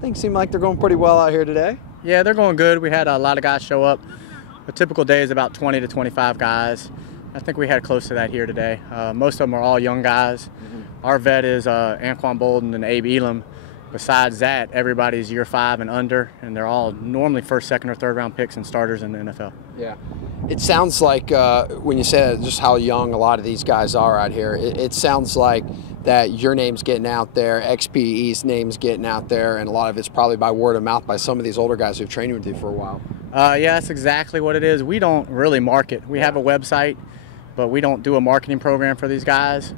Things seem like they're going pretty well out here today. Yeah, they're going good. We had a lot of guys show up. A typical day is about 20 to 25 guys. I think we had close to that here today. Most of them are all young guys. Our vet is Anquan Bolden and Abe Elam. Besides that, everybody's year 5 and under, and they're all normally first, second, or third round picks and starters in the NFL. Yeah. It sounds like when you said just how young a lot of these guys are out here, it sounds like that your name's getting out there, XPE's name's getting out there, and a lot of it's probably by word of mouth by some of these older guys who've trained with you for a while. Yeah, that's exactly what it is. We don't really market. We have a website, but we don't do a marketing program for these guys.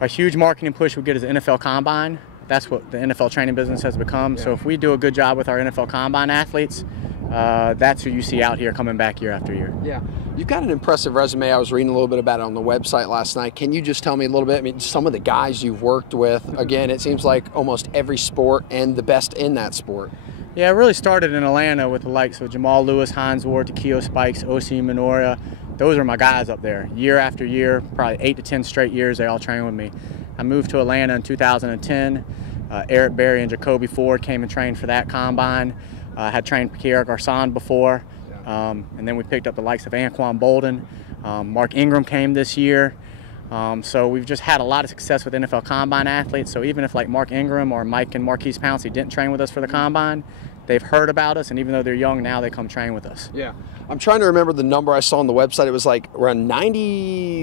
A huge marketing push we get is the NFL Combine. That's what the NFL training business has become. So if we do a good job with our NFL Combine athletes, that's who you see out here coming back year after year. Yeah. You've got an impressive resume. I was reading a little bit about it on the website last night. Can you just tell me a little bit, I mean, some of the guys you've worked with? Again, it seems like almost every sport and the best in that sport. Yeah, it really started in Atlanta with the likes of Jamal Lewis, Hines Ward, Takeo Spikes, O.C. Minoria. Those are my guys up there. Year after year, probably 8 to 10 straight years, they all train with me. I moved to Atlanta in 2010. Eric Berry and Jacoby Ford came and trained for that combine. Had trained Pierre Garçon before. And then we picked up the likes of Anquan Bolden. Mark Ingram came this year. So we've just had a lot of success with NFL Combine athletes. So even if like Mark Ingram or Mike and Marquise Pouncey didn't train with us for the Combine, they've heard about us, and even though they're young now, they come train with us. Yeah. I'm trying to remember the number I saw on the website. It was like around 90.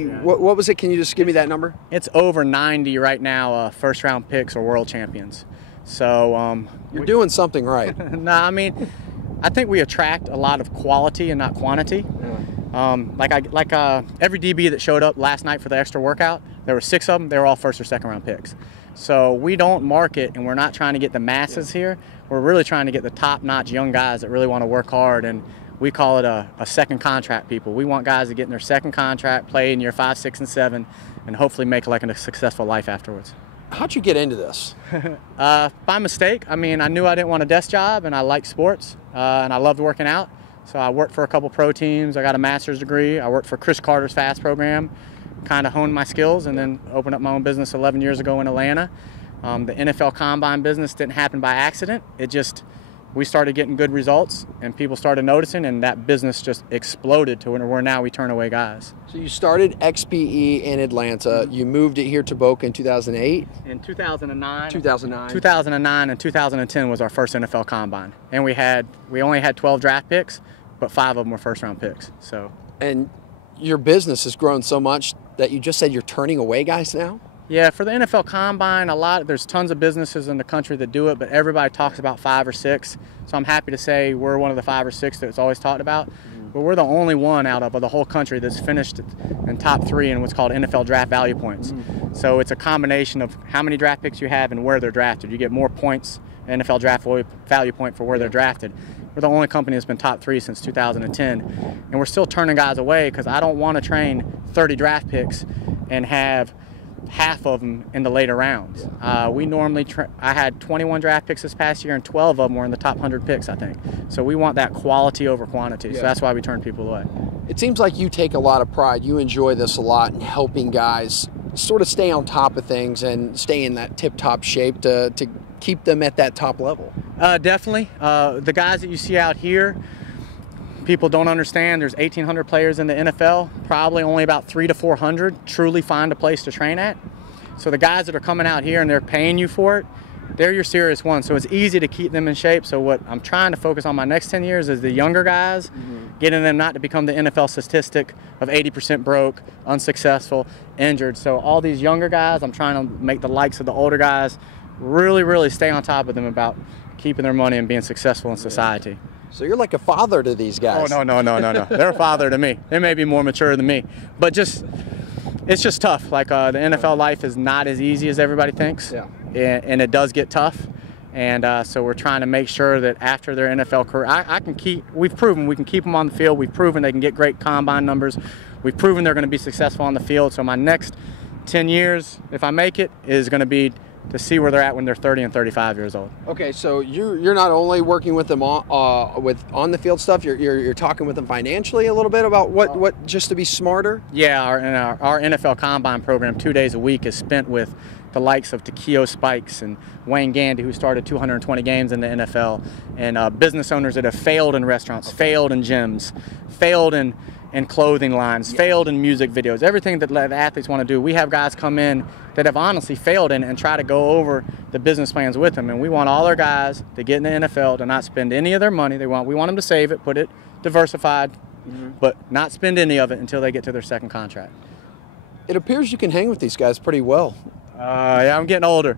Yeah. What was it? Can you just give me that number? It's over 90 right now, first-round picks or world champions. So you're doing something right. No, I mean, I think we attract a lot of quality and not quantity. Yeah. Every DB that showed up last night for the extra workout, there were 6 of them. They were all first or second round picks. So we don't market, and we're not trying to get the masses here. We're really trying to get the top-notch young guys that really want to work hard, and we call it a second contract people. We want guys to get in their second contract, play in year 5, 6, and 7, and hopefully make like a successful life afterwards. How'd you get into this? By mistake. I mean, I knew I didn't want a desk job, and I liked sports, and I loved working out. So I worked for a couple pro teams. I got a master's degree. I worked for Chris Carter's FAST program, kind of honed my skills, and then opened up my own business 11 years ago in Atlanta. The NFL Combine business didn't happen by accident. We started getting good results, and people started noticing, and that business just exploded to where now we turn away guys. So you started XPE in Atlanta. You moved it here to Boca in 2008? In 2009. 2009. 2009 and 2010 was our first NFL Combine. And we only had 12 draft picks, but 5 of them were first-round picks. And your business has grown so much that you just said you're turning away guys now? Yeah, for the NFL Combine, there's tons of businesses in the country that do it, but everybody talks about 5 or 6. So I'm happy to say we're one of the 5 or 6 that's always talked about. But we're the only one out of the whole country that's finished in top 3 in what's called NFL draft value points. So it's a combination of how many draft picks you have and where they're drafted. You get more points, NFL draft value point for where they're drafted. We're the only company that's been top 3 since 2010. And we're still turning guys away because I don't want to train 30 draft picks and have half of them in the later rounds. We normally, I had 21 draft picks this past year, and 12 of them were in the top 100 picks, I think. So we want that quality over quantity. So that's why we turn people away. It seems like you take a lot of pride. You enjoy this a lot in helping guys sort of stay on top of things and stay in that tip-top shape to keep them at that top level. Definitely. The guys that you see out here, people don't understand there's 1,800 players in the NFL. Probably only about 300 to 400 truly find a place to train at. So the guys that are coming out here and they're paying you for it, they're your serious ones. So it's easy to keep them in shape. So what I'm trying to focus on my next 10 years is the younger guys, getting them not to become the NFL statistic of 80% broke, unsuccessful, injured. So all these younger guys, I'm trying to make the likes of the older guys really, really stay on top of them about keeping their money and being successful in society. So you're like a father to these guys. Oh, no. They're a father to me. They may be more mature than me. But it's just tough. Like the NFL life is not as easy as everybody thinks. Yeah. And it does get tough. And so we're trying to make sure that after their NFL career, we've proven we can keep them on the field. We've proven they can get great combine numbers. We've proven they're going to be successful on the field. So my next 10 years, if I make it, is going to be to see where they're at when they're 30 and 35 years old. Okay, so you're not only working with them on the field stuff, you're talking with them financially a little bit about what just to be smarter. Yeah, our NFL Combine program 2 days a week is spent with the likes of Takeo Spikes and Wayne Gandy, who started 220 games in the NFL, and business owners that have failed in restaurants, failed in gyms, failed in clothing lines, failed in music videos, everything that the athletes want to do. We have guys come in that have honestly failed in and try to go over the business plans with them. And we want all our guys to get in the NFL to not spend any of their money. We want them to save it, put it diversified, but not spend any of it until they get to their second contract. It appears you can hang with these guys pretty well. Yeah, I'm getting older.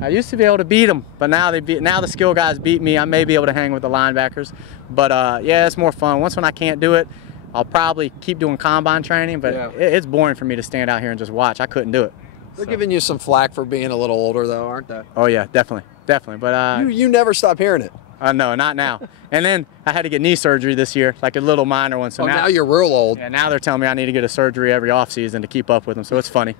I used to be able to beat them, but now the skill guys beat me. I may be able to hang with the linebackers, but yeah, it's more fun. Once when I can't do it, I'll probably keep doing combine training, but it's boring for me to stand out here and just watch. I couldn't do it. They're giving you some flack for being a little older, though, aren't they? Oh yeah, definitely. But you never stop hearing it. No, not now. And then I had to get knee surgery this year, like a little minor one. So now you're real old. Yeah, now they're telling me I need to get a surgery every off season to keep up with them. So it's funny.